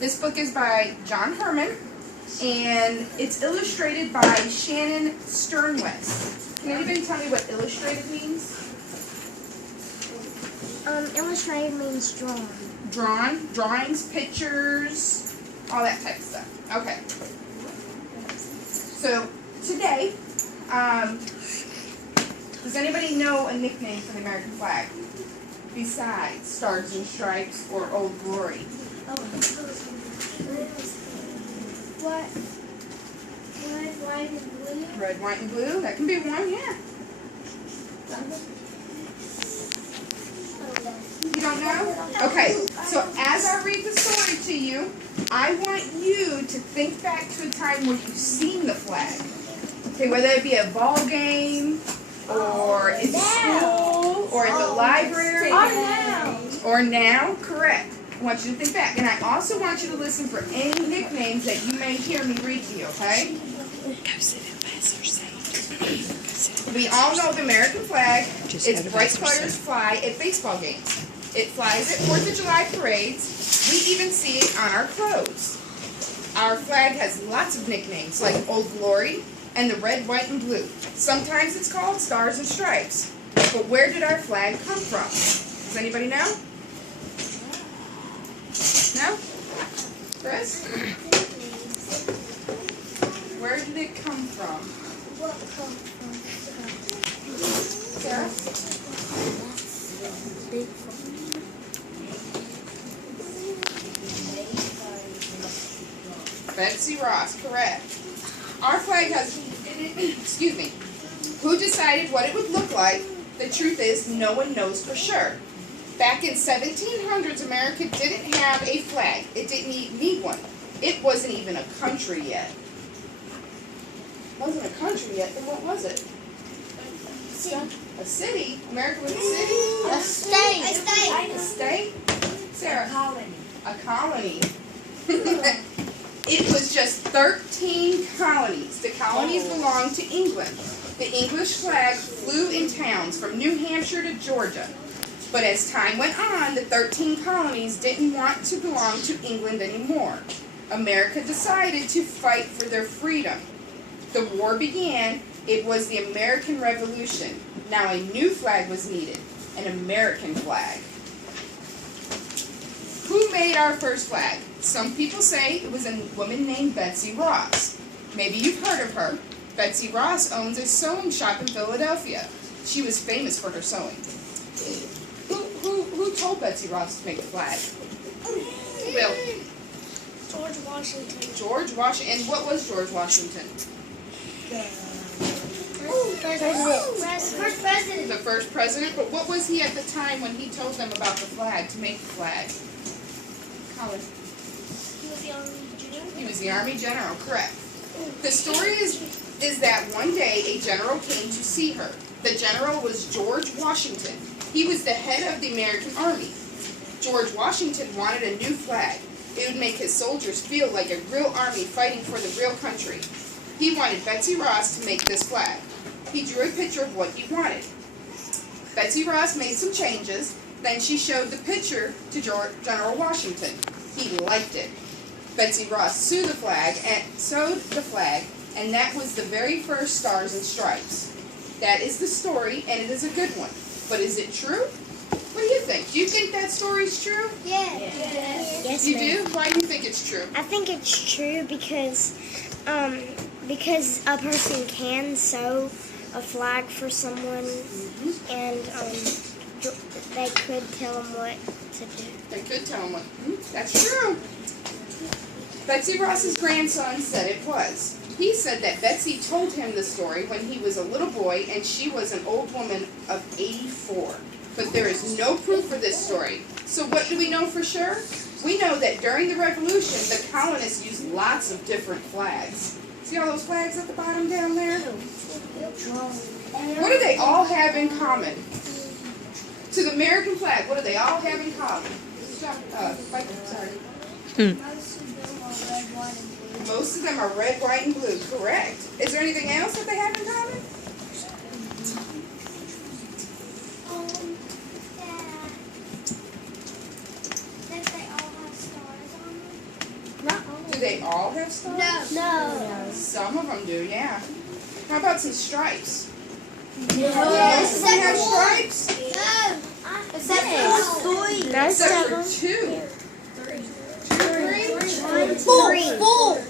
This book is by John Herman, and it's illustrated by Shannon Sternwest. Can anybody tell me what illustrated means? Illustrated means drawn. Drawn, drawings, pictures, all that type of stuff. Okay. So today, does anybody know a nickname for the American flag besides Stars and Stripes or Old Glory? What? Red, white, and blue? Red, white, and blue. That can be one, yeah. You don't know? Okay, so as I read the story to you, I want you to think back to a time where you've seen the flag. Okay, whether it be a ball game, or in school, or in the library. Or now, correct. I want you to think back. And I also want you to listen for any nicknames that you may hear me read to you, okay? We all know the American flag. Its bright colors fly at baseball games. It flies at 4th of July parades. We even see it on our clothes. Our flag has lots of nicknames like Old Glory and the red, white, and blue. Sometimes it's called Stars and Stripes. But where did our flag come from? Does anybody know? No? Chris? Where did it come from? What come from? Sarah? Betsy Ross, correct. Our flag has, excuse me, who decided what it would look like? The truth is, no one knows for sure. Back in 1700s, America didn't have a flag. It didn't need one. It wasn't even a country yet. Wasn't a country yet, then what was it? A city? America was a city? A state. A state? Sarah? A colony. It was just 13 colonies. The colonies belonged to England. The English flag flew in towns from New Hampshire to Georgia. But as time went on, the 13 colonies didn't want to belong to England anymore. America decided to fight for their freedom. The war began. It was the American Revolution. Now a new flag was needed, an American flag. Who made our first flag? Some people say it was a woman named Betsy Ross. Maybe you've heard of her. Betsy Ross owns a sewing shop in Philadelphia. She was famous for her sewing. Who told Betsy Ross to make the flag? Bill. George Washington. George Washington. And what was George Washington? First president. The first president. But what was he at the time when he told them about the flag, to make the flag? Colin. He was the Army General, correct. The story is that one day a general came to see her. The general was George Washington. He was the head of the American Army. George Washington wanted a new flag. It would make his soldiers feel like a real army fighting for the real country. He wanted Betsy Ross to make this flag. He drew a picture of what he wanted. Betsy Ross made some changes. Then she showed the picture to General Washington. He liked it. Betsy Ross sewed the flag, and that was the very first Stars and Stripes. That is the story, and it is a good one. But is it true? What do you think? Do you think that story is true? Yeah. Yes, You ma'am. do? Why do you think it's true? I think it's true because a person can sew a flag for someone, and they could tell them what to do. They could tell him what. That's true. Betsy Ross's grandson said it was. He said that Betsy told him the story when he was a little boy and she was an old woman of 84. But there is no proof for this story. So what do we know for sure? We know that during the Revolution, the colonists used lots of different flags. See all those flags at the bottom down there? What do they all have in common? To the American flag, what do they all have in common? Most of them are red, white, and blue. Correct. Is there anything else that they have in common? That they all have stars on them. they all have stars? No. Some of them do, yeah. How about some stripes? Yes. Does they have stripes? Except Most Except of them. for two. Three. Four.